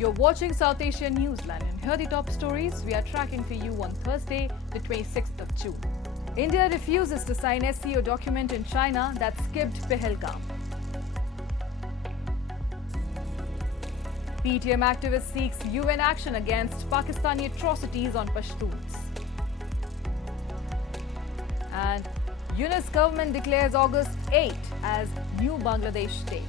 You're watching South Asia Newsline, and here are the top stories we are tracking for you on Thursday, the 26th of June. India refuses to sign SCO document in China that skipped Pahalgam. PTM activist seeks UN action against Pakistani atrocities on Pashtuns. And Yunus government declares August 8 as New Bangladesh Day.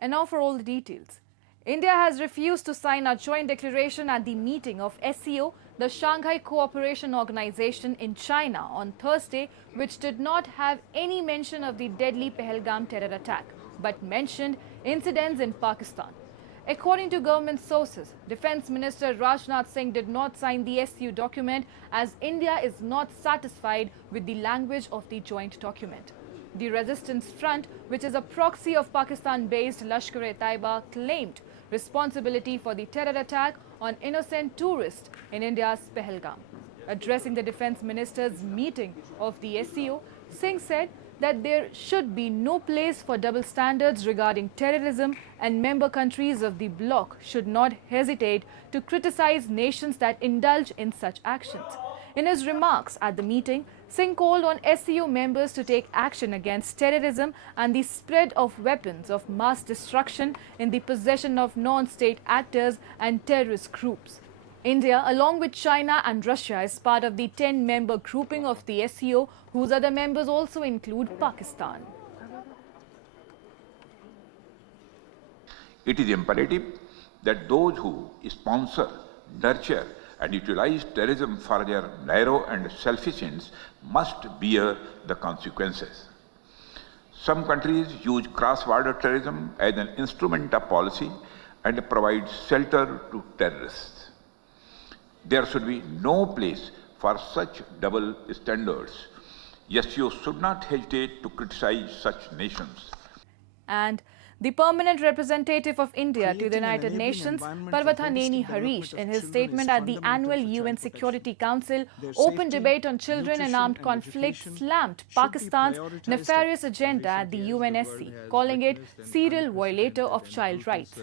And now for all the details. India has refused to sign a joint declaration at the meeting of SCO, the Shanghai Cooperation Organization in China on Thursday, which did not have any mention of the deadly Pahalgam terror attack, but mentioned incidents in Pakistan. According to government sources, Defence Minister Rajnath Singh did not sign the SCO document as India is not satisfied with the language of the joint document. The Resistance Front, which is a proxy of Pakistan-based Lashkar-e-Taiba, claimed responsibility for the terror attack on innocent tourists in India's Pahalgam. Addressing the Defence Ministers' meeting of the SCO, Singh said that there should be no place for double standards regarding terrorism, and member countries of the bloc should not hesitate to criticize nations that indulge in such actions. In his remarks at the meeting, Singh called on SCO members to take action against terrorism and the spread of weapons of mass destruction in the possession of non-state actors and terrorist groups. India, along with China and Russia, is part of the 10-member grouping of the SCO, whose other members also include Pakistan. It is imperative that those who sponsor, nurture and utilize terrorism for their narrow and selfish ends must bear the consequences. Some countries use cross-border terrorism as an instrument of policy and provide shelter to terrorists. There should be no place for such double standards. SCO should not hesitate to criticize such nations. And the permanent representative of India to the United Nations, Parvathaneni Harish, in his statement at the annual UN Security Council Open Debate on Children and Armed Conflict, slammed Pakistan's nefarious agenda at the UNSC, calling it serial violator of child rights.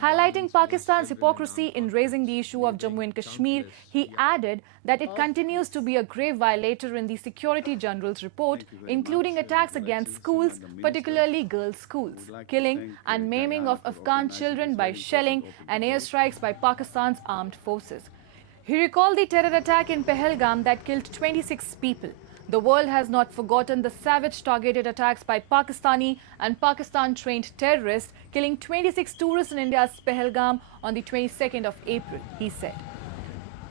Highlighting Pakistan's hypocrisy in raising the issue of Jammu and Kashmir, he added that it continues to be a grave violator in the Security General's report, including attacks against schools, particularly girls' schools, killing and maiming of Afghan children by shelling and airstrikes by Pakistan's armed forces. He recalled the terror attack in Pahalgam that killed 26 people. The world has not forgotten the savage targeted attacks by Pakistani and Pakistan-trained terrorists, killing 26 tourists in India's Pahalgam on the 22nd of April, he said.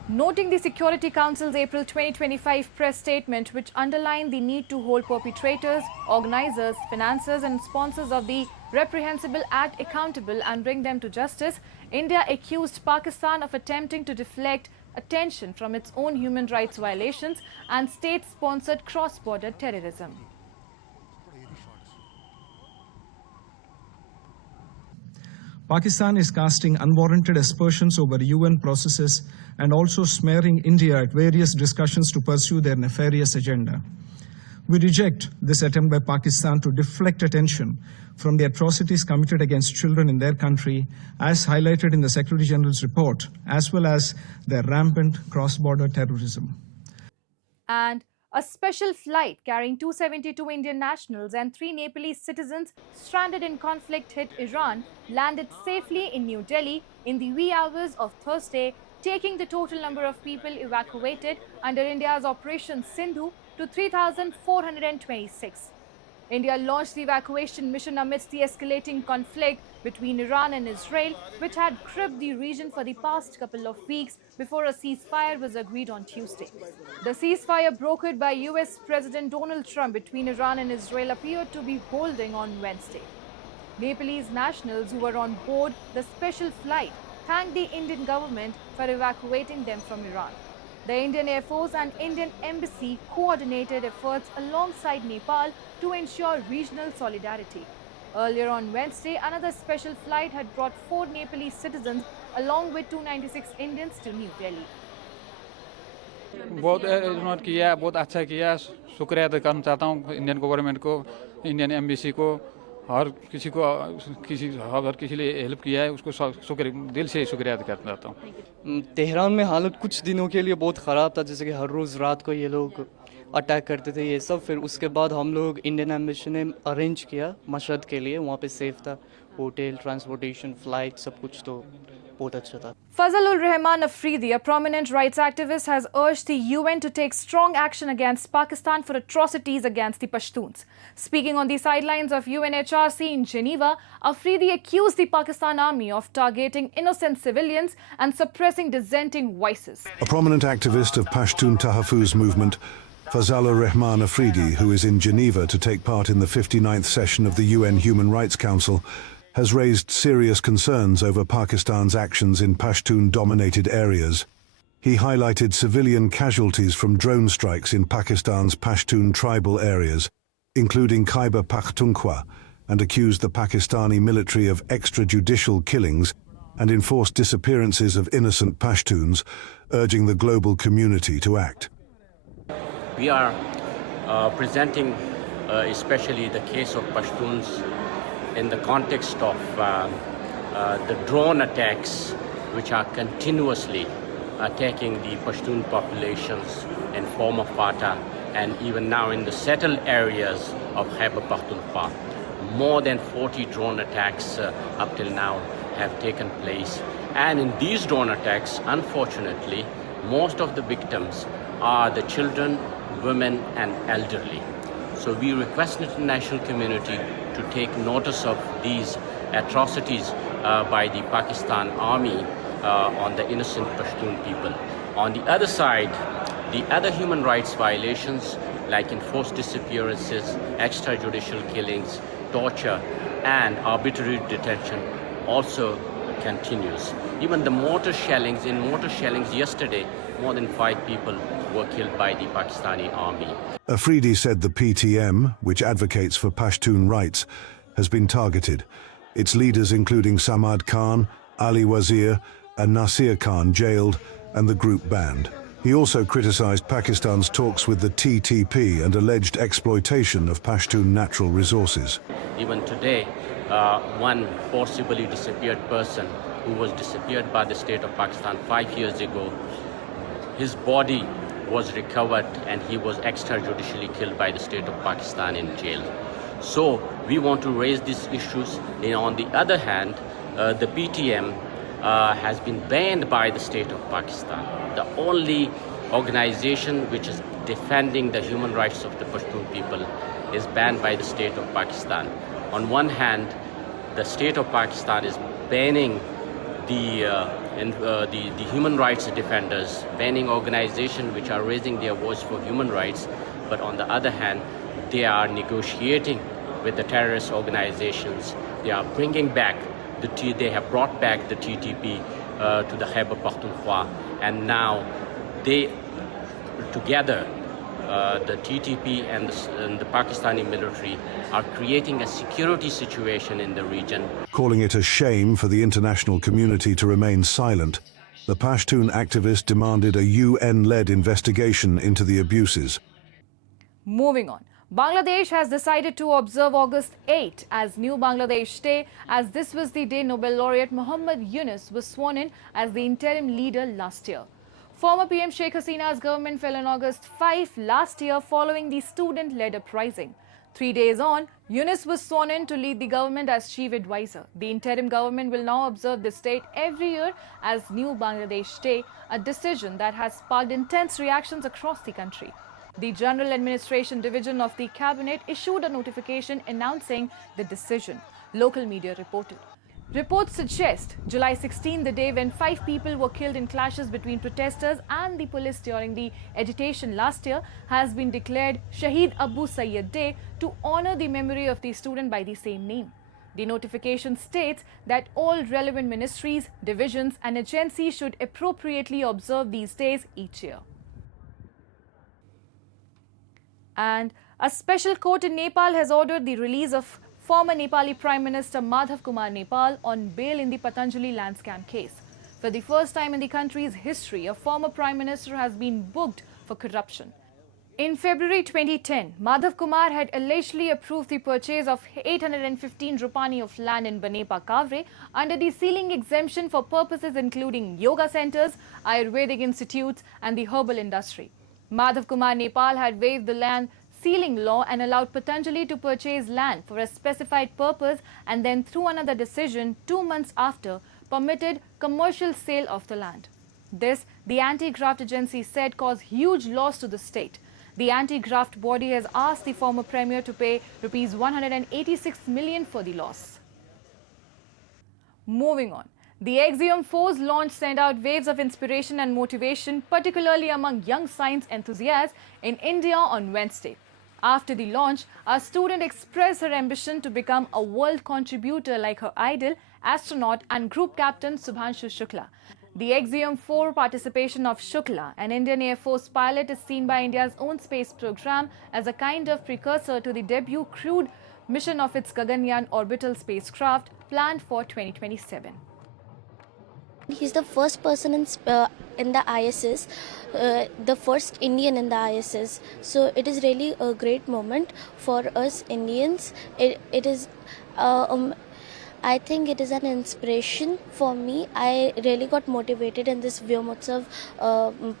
Noting the Security Council's April 2025 press statement, which underlined the need to hold perpetrators, organizers, financiers and sponsors of the reprehensible act accountable and bring them to justice, India accused Pakistan of attempting to deflect attention from its own human rights violations and state-sponsored cross-border terrorism. Pakistan is casting unwarranted aspersions over UN processes and also smearing India at various discussions to pursue their nefarious agenda. We reject this attempt by Pakistan to deflect attention from the atrocities committed against children in their country, as highlighted in the Secretary General's report, as well as their rampant cross-border terrorism. And a special flight carrying 272 Indian nationals and 3 Nepalese citizens stranded in conflict-hit Iran landed safely in New Delhi in the wee hours of Thursday, taking the total number of people evacuated under India's Operation Sindhu to 3,426. India launched the evacuation mission amidst the escalating conflict between Iran and Israel, which had gripped the region for the past couple of weeks before a ceasefire was agreed on Tuesday. The ceasefire brokered by US President Donald Trump between Iran and Israel appeared to be holding on Wednesday. Nepalese nationals who were on board the special flight thanked the Indian government for evacuating them from Iran. The Indian Air Force and Indian Embassy coordinated efforts alongside Nepal to ensure regional solidarity. Earlier on Wednesday, another special flight had brought 4 Nepalese citizens along with 296 Indians to New Delhi. बहुत इन्होंने किया, बहुत अच्छा किया, शुक्रिया अदा करना चाहता हूँ इंडियन गवर्नमेंट को, इंडियन एम्बेसी को, हर किसी को हर किसी लिए हेल्प किया है उसको शुक्रिया, दिल से शुक्रिया अदा करना चाहता हूँ। तेहरान में हालत कुछ दिनों के लिए बहुत ख़राब था, जैसे कि हर रोज़ रात को ये लोग अटैक करते थे ये सब। फिर उसके बाद हम लोग इंडियन एम्बेसी ने अरेंज किया मशहद के लिए, वहाँ पे सेफ था, होटल, ट्रांसपोर्टेशन, फ्लाइट, सब कुछ, तो बहुत अच्छा था। Fazlur Rahman Afridi, a prominent rights activist, has urged the UN to take strong action against Pakistan for atrocities against the Pashtuns. Speaking on the sidelines of UNHRC in Geneva, Afridi accused the Pakistan army of targeting innocent civilians and suppressing dissenting voices. A prominent activist of Pashtun Tahaffuz movement, Fazlur Rahman Afridi, who is in Geneva to take part in the 59th session of the UN Human Rights Council, has raised serious concerns over Pakistan's actions in Pashtun-dominated areas. He highlighted civilian casualties from drone strikes in Pakistan's Pashtun tribal areas, including Khyber Pakhtunkhwa, and accused the Pakistani military of extrajudicial killings and enforced disappearances of innocent Pashtuns, urging the global community to act. We are presenting especially the case of Pashtuns in the context of the drone attacks which are continuously attacking the Pashtun populations in form of Fata and even now in the settled areas of Khyber Pakhtunkhwa. More than 40 drone attacks up till now have taken place, and in these drone attacks, unfortunately, most of the victims are the children, women and elderly. So we request the international community to take notice of these atrocities by the Pakistan army on the innocent Pashtun people. On the other side, the other human rights violations like enforced disappearances, extrajudicial killings, torture and arbitrary detention also continues. Even the mortar shellings yesterday, more than 5 people were killed by the Pakistani army. Afridi said the PTM, which advocates for Pashtun rights, has been targeted. Its leaders, including Samad Khan, Ali Wazir, and Nasir Khan, jailed and the group banned. He also criticized Pakistan's talks with the TTP and alleged exploitation of Pashtun natural resources. Even today, one forcibly disappeared person who was disappeared by the state of Pakistan 5 years ago, his body was recovered and he was extrajudicially killed by the state of Pakistan in jail. So we want to raise these issues. And on the other hand, the PTM has been banned by the state of Pakistan. The only organization which is defending the human rights of the Pashtun people is banned by the state of Pakistan. On one hand, the state of Pakistan is banning the human rights defenders, banning organizations which are raising their voice for human rights, but on the other hand, they are negotiating with the terrorist organizations. They are bringing back they have brought back the TTP to the Khyber Pakhtunkhwa, and now they together, the TTP and the Pakistani military are creating a security situation in the region. Calling it a shame for the international community to remain silent, the Pashtun activist demanded a UN-led investigation into the abuses. Moving on. Bangladesh has decided to observe August 8 as New Bangladesh Day, as this was the day Nobel laureate Muhammad Yunus was sworn in as the interim leader last year. Former PM Sheikh Hasina's government fell on August 5 last year following the student-led uprising. 3 days on, Yunus was sworn in to lead the government as chief advisor. The interim government will now observe this date every year as New Bangladesh Day, a decision that has sparked intense reactions across the country. The General Administration Division of the Cabinet issued a notification announcing the decision, local media reported. Reports suggest July 16, the day when 5 people were killed in clashes between protesters and the police during the agitation last year, has been declared Shahid Abu Sayyid Day to honor the memory of the student by the same name. The notification states that all relevant ministries, divisions and agencies should appropriately observe these days each year. And a special court in Nepal has ordered the release of former Nepali Prime Minister Madhav Kumar Nepal on bail in the Patanjali land scam case. For the first time in the country's history, a former Prime Minister has been booked for corruption. In February 2010, Madhav Kumar had allegedly approved the purchase of 815 rupani of land in Banepa Kavre under the ceiling exemption for purposes including yoga centers, Ayurvedic institutes and the herbal industry. Madhav Kumar Nepal had waived the land ceiling law and allowed Patanjali to purchase land for a specified purpose, and then through another decision 2 months after permitted commercial sale of the land. This, the anti-graft agency said, caused huge loss to the state. The anti-graft body has asked the former premier to pay Rs 186 million for the loss. Moving on, the Axiom 4's launch sent out waves of inspiration and motivation, particularly among young science enthusiasts in India on Wednesday. After the launch, a student expressed her ambition to become a world contributor like her idol, astronaut and group captain Subhanshu Shukla. The Axiom 4 participation of Shukla, an Indian Air Force pilot, is seen by India's own space program as a kind of precursor to the debut crewed mission of its Gaganyaan orbital spacecraft planned for 2027. He's the first person in the ISS, the first Indian in the ISS. So it is really a great moment for us Indians. I think it is an inspiration for me. I really got motivated in this Vyomotsav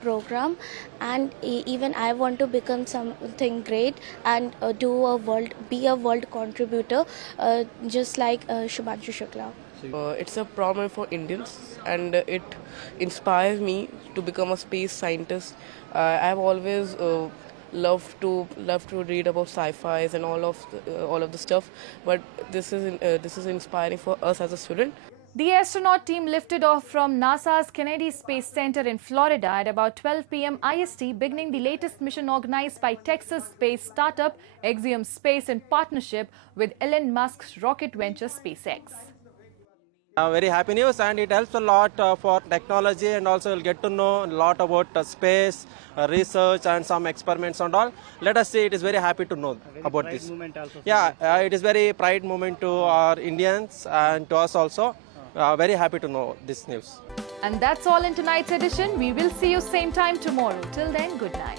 program, and even I want to become something great and be a world contributor, just like Subhanshu Shukla. It's a problem for Indians, and it inspires me to become a space scientist. I've always love to read about sci-fis and all of the stuff, but this is inspiring for us as a student. The astronaut team lifted off from NASA's Kennedy Space Center in Florida at about 12 p.m. IST, beginning the latest mission organized by Texas-based startup Axiom Space in partnership with Elon Musk's rocket venture SpaceX. Very happy news, and it helps a lot for technology, and also you'll get to know a lot about space research and some experiments and all. Let us see. It is very happy to know about this. Yeah, it is very pride moment to our Indians and to us also. Very happy to know this news. And that's all in tonight's edition. We will see you same time tomorrow. Till then, good night.